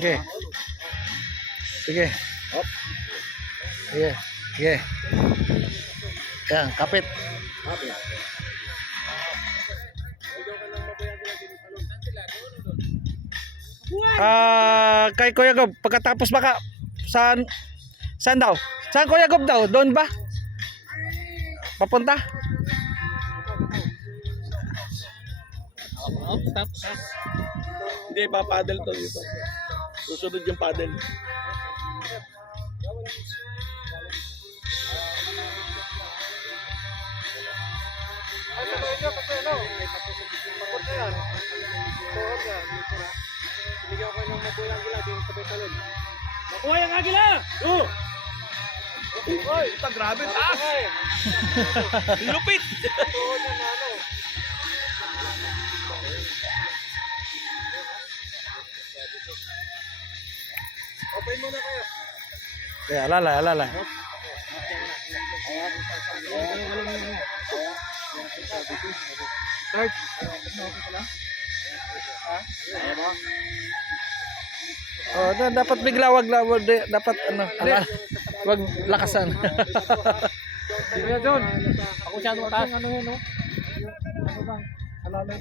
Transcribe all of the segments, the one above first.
Sige. Sige. Hop. Sige. Sige. Yan, kapit. Kay Kuya Gob, pagkatapos baka saan daw? Saan Kuya Gob daw? Doon ba? Papunta? Stop. Hindi, papadel to dito. Susunod yung paddle. Makuha yung agila! Oo! Oy, ito grabe, taas! Lupit! Okay muna kayo. Kaya alalay. Start. Okay ka lang? Ha? Oh, dapat bigla dapat ano, wag lakasan. Kuya John, ako siya nung taas. Ano yun, no? Ano bang? Alalay.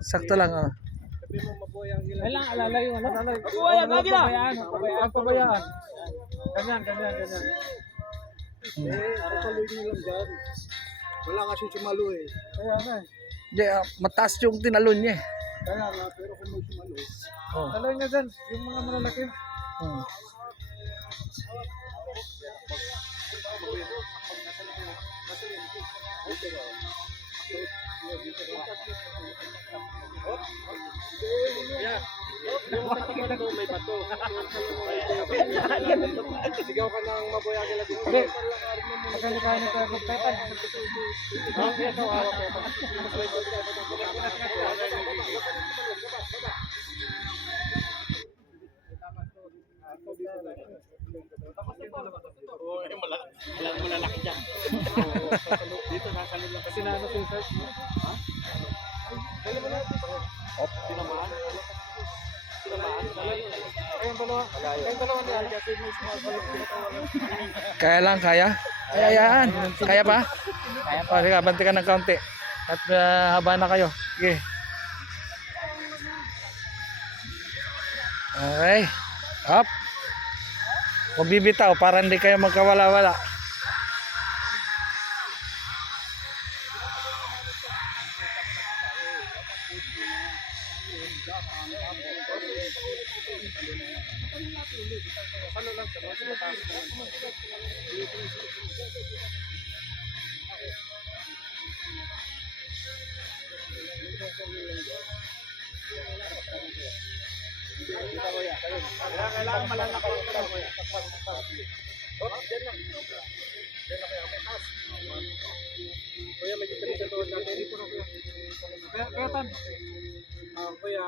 Sakto lang oh. Sabi mo mabuhay ang ilan. Kailang alalay yung ano? Mabuhay ang agila! Pabayaan. Ganyan. Tuloy nyo lang dyan. Wala kasi sumalo eh. Kaya na eh. Di, mataas yung tinalon niya. Kaya nga, pero kung may sumalo. Oh. Talay na dyan, yung mga malalaki. Hmm. Yung katapat ko may bato. Sigaw ka ng mabuhay agila dito. Hindi. Magkano ka magpetan. Okay, ito hawak ko. Malalaki dyan. Dito nasalun lang. Kasi nasa sensor. Ha? Dali mo na. Hop. Tinamaan. Kayong dalawa. Kaya lang, kaya? Kaya Kaya pa? Kaya pa. Sige, banti ka ng kaunti. At haba na kayo. Sige. Okay. Up. Huwag bibitaw para hindi kayo magkawala-wala. Kailangan malalaki yung kailangan ko yan. Diyan lang. Diyan lang kaya may taas. Kuya, may diferensya doon natin. Kaya tan. Kuya,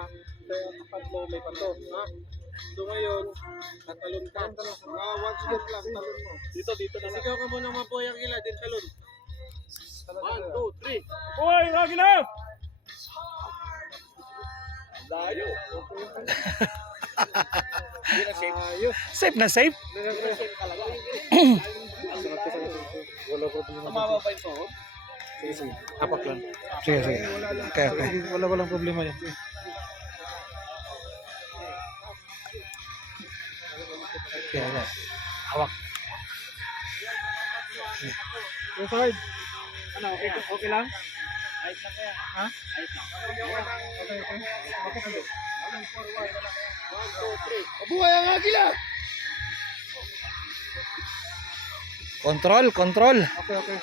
kaya tapat mo may pato. Ha? So ngayon, tatalon ka. One step lang, talon mo. Dito na. Sigaw ka muna mabuhay ang ila, din talon. 1, 2, 3. Buhay ang ila! Layo. Safe na safe. Wala problema. Mababa yung tuhod? Sige. Hapak lang. Sige. Okay. Walang problema yan. Okay. Hawak. Yung side. Ano, okay lang? Ayos na kaya. Ha? Ayos na. Okay. 1, 2, 3. Mabuhay ang agila! Control. Okay.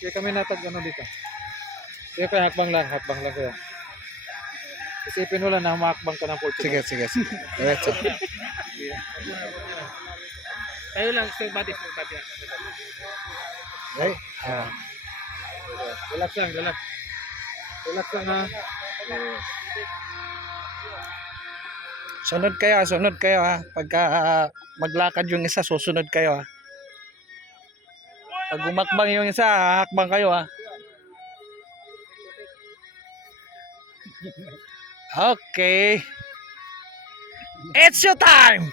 Kaya kami natag ano dito. Kaya kaya hakbang lang kaya. Isipin mo lang na humakbang ka ng pulso. Sige. Diretso. Tayo lang, stay body. Okay. Relax lang ha. Sunod kayo ha. Pagka maglakad yung isa, susunod kayo ha. Pag gumakbang yung isa, hakbang kayo ha. Okay. It's your time!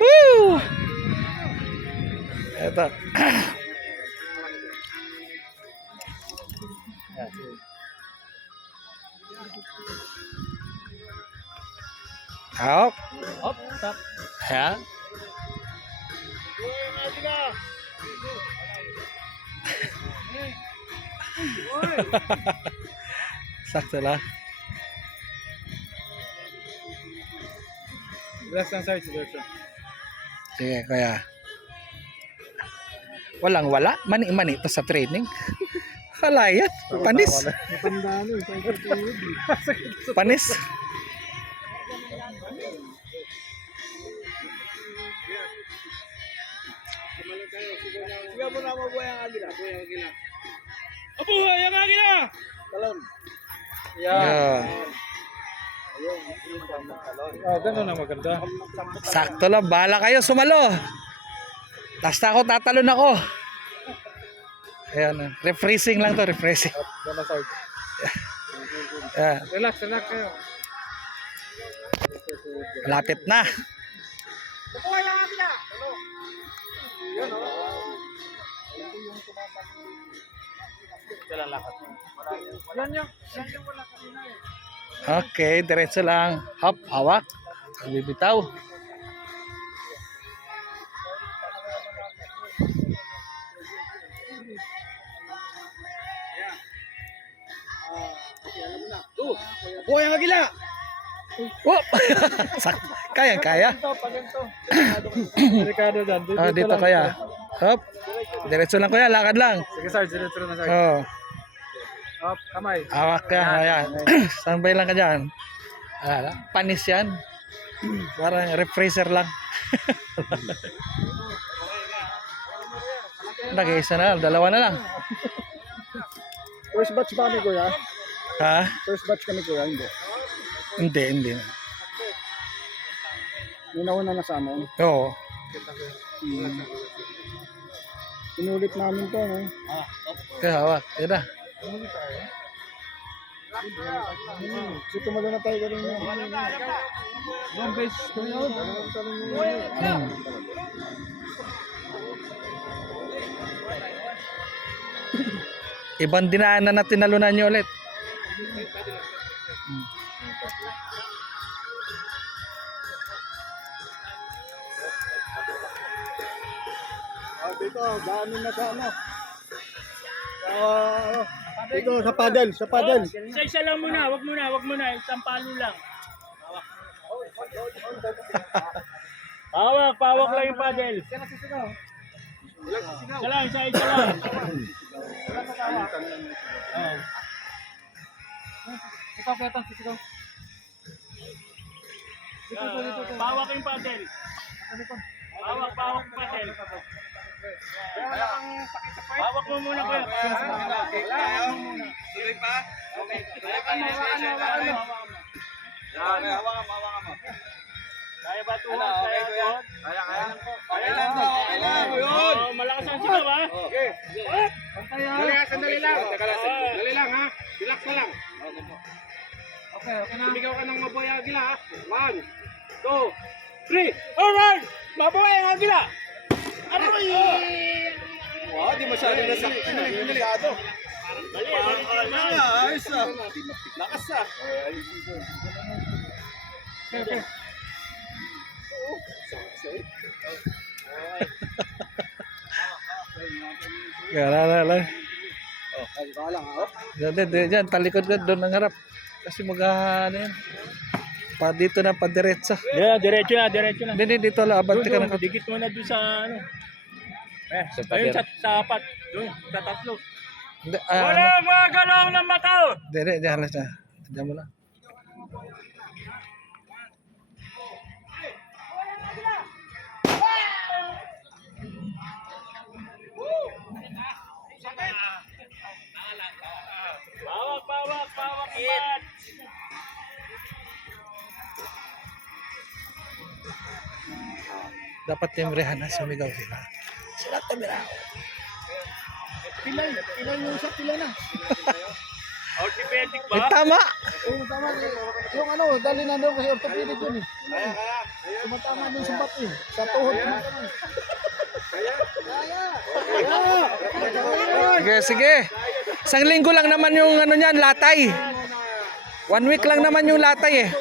Woo! Ito. Hop. Hop, stop. Ayan. Sakto lang. Relax lang, sir. Sige. Sige, kaya. Walang wala. Mani-mani to sa training. Halayat. Panis. Matanda ano, Panis. Sige mo na mabuhay ang agila. Mabuhay ang agila! Talon. Yeah. Ganun na maganda. Sakto lang. Bahala kayo. Sumalo. Basta ako tatalon ako. Ayan. Refreshing lang to. Refreshing. Gana, sir. Ayan. Relax kayo. Malapit na. Mabuhay ang agila! Yan, o. Yan yung wala kanina eh. Okay, diretso lang. Hop, hawak. Bibitaw. Buhay ang agila! Whoop! Kaya. Ricardo dyan. Dito kaya. Hop. Diretso lang kuya, lakad lang. Sige, sir. Diretso na, sir. Oh, Up, kamay. hawak ka. Ayan. Standby lang ka dyan. Panis yan. Parang refresher lang. Nag-isa na lang. Dalawa na lang. First batch ba kami, kuya? Ha? First batch kami, kuya? Hindi. Hindi. May nauna na sa amin. Oo. Inulit namin to, no? Kaya hawak. Yan na. So, tumalo na tayo galing mo. One base. Ibang dinaanan na tinalunan nyo ulit. Dito, daanin na sa ano. Dito, sa paddle. Isa lang muna, wag muna, isang palo lang. Pawak lang yung paddle. Isa lang. Ikaw, Petan, sisigaw. Pawak yung paddle. Pawak yung paddle. Pawak mo muna kuya. Tuloy pa? Okay. Hawakan mo. Kaya ba tuhod? Kaya tuhod? Kaya lang. Oh, malakas ang sigaw ha. Okay. Sandali lang. Dali lang ha. Relax na lang. Okay na. Sumigaw ka ng mabuhay ang agila ha. 1, 2, 3. Alright! Mabuhay ang agila! Aroy! Wow, di masyadong nasaktan. Delikado. Dali. Ayos na. Lakas na. Okay. Kaya lang. Ay, baka lang ha. Diyan, talikod ka doon ang harap. Kasi ano yan. Pa dito na, pa diretso. Yeah, diretso na. Hindi, dito lang. Abante ka na. Dikit mo na doon sa ano. Ayun sa apat. Doon, sa tatlo. Hindi, Walang magalaw ng mata! Hindi, halas na. Diyan mo lang. Pawak, ipat! Dapat timrehan na sumigaw sila. Sila timrehan. Pila yung usap, pila na. Orthopedic Ay, ba? tama. Oo, tama. Yung ano, dali na doon kasi orthopedic yun eh. Tumatama doon sa bat eh. Sa tuhod. Sige, sige. Isang linggo lang naman yung ano niyan, latay. 1 week lang naman yung latay eh.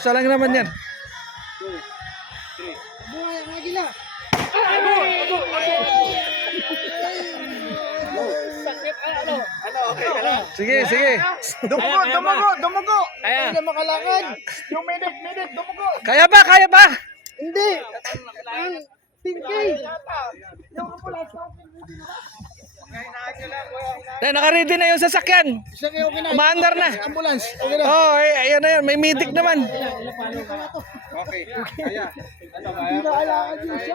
Isa lang naman yan. Buhay ang agila. Sige, sige. Dumugo. Kaya. Hindi makalakad. Yung minute, dumugo. Kaya ba? Kaya ba? Hindi. Tingkay. Naka-ready na yung sasakyan. Isang iyo kinay. Umaandar na. Ambulance. Okay na. Oh, ayan na yun. May medic naman. Hindi na kalakad yun siya.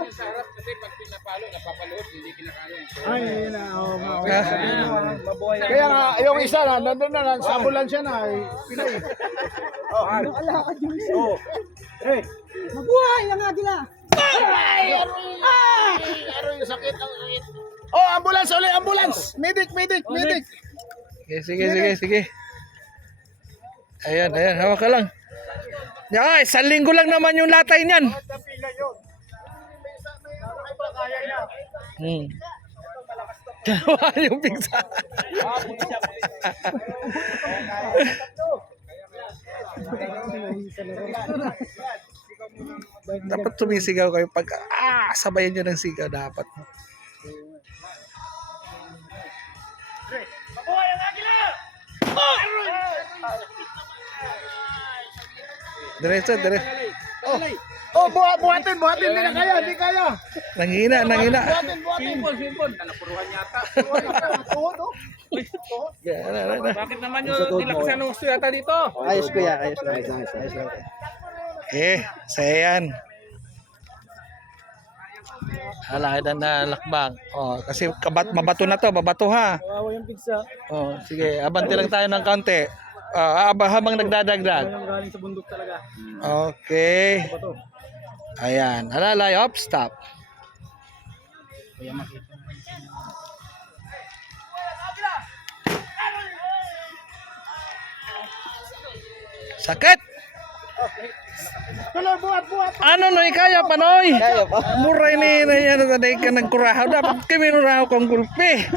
Ay, yun na. Oo nga. Kaya nga, yung isa na, nandun na, sa ambulansya na, ay Pinay. Hindi na kalakad yun siya. Mabuhay ang agila. Ay! Aroy, sakit ang sakit. Oh, ambulance ulit, ambulance. Medic. Sige, sige, sige. Ayan, hawak ka lang. Ya, 1 linggo lang naman yung latay niyan. Dalawa yung pigsa. Dapat sumisigaw kayo pag sabayan nyo ng sigaw dapat. Diretso. Oh, buhatin, hindi na kaya, hindi kaya. Nanghina. Buhatin. Tuhod, oh. Bakit naman yung dilaksan ng gusto yata dito? Ayos kuya, ayos lang. Sayan. Halakad na lakbang. Oh, kasi mabato na to, babato ha. Kawawa yung pizza. Oh, sige, abante lang tayo ng kaunti. Habang nagdadagdag. Galing sa bundok talaga. Okay. Ayan, halalay, stop. Sakit. Tuloy, buhat. Ano noy kaya panoy? Muray ni na yan na ka nagkurahaw dapat kami nurahaw kong gulpi.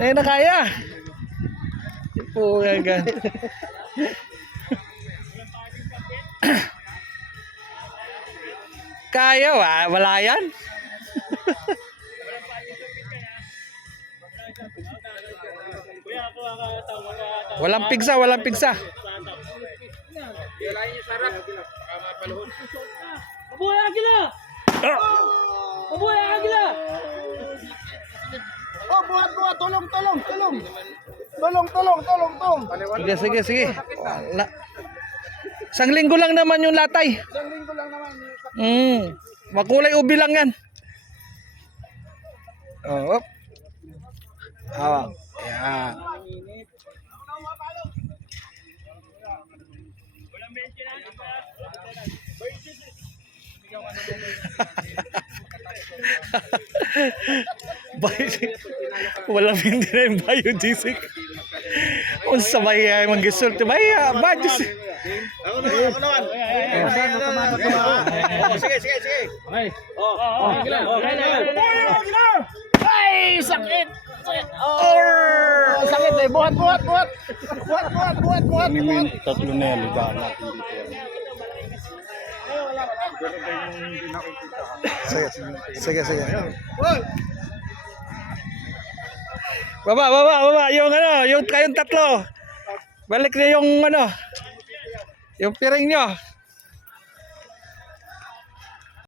Na kaya. Puyagan. Kaya wala yan. Walang pigsa. Mabuhay ang agila! Mabuhay ang agila! Oh, buhat, tulong. Sige. Wala. 1 linggo lang naman yung latay. Isang linggo lang naman. Makulay ubi lang yan. Oh, op. Hawak. Yan. Walang hindi na yung biodiesel. Unsa ba yung mag-result? Bajus. Sige. Ay, sakit. Sakit eh. Buhat. Tatlo na yan, ligaan natin dito. Sige. Baba. Yung kayong tatlo. Balik na yung yung piring nyo.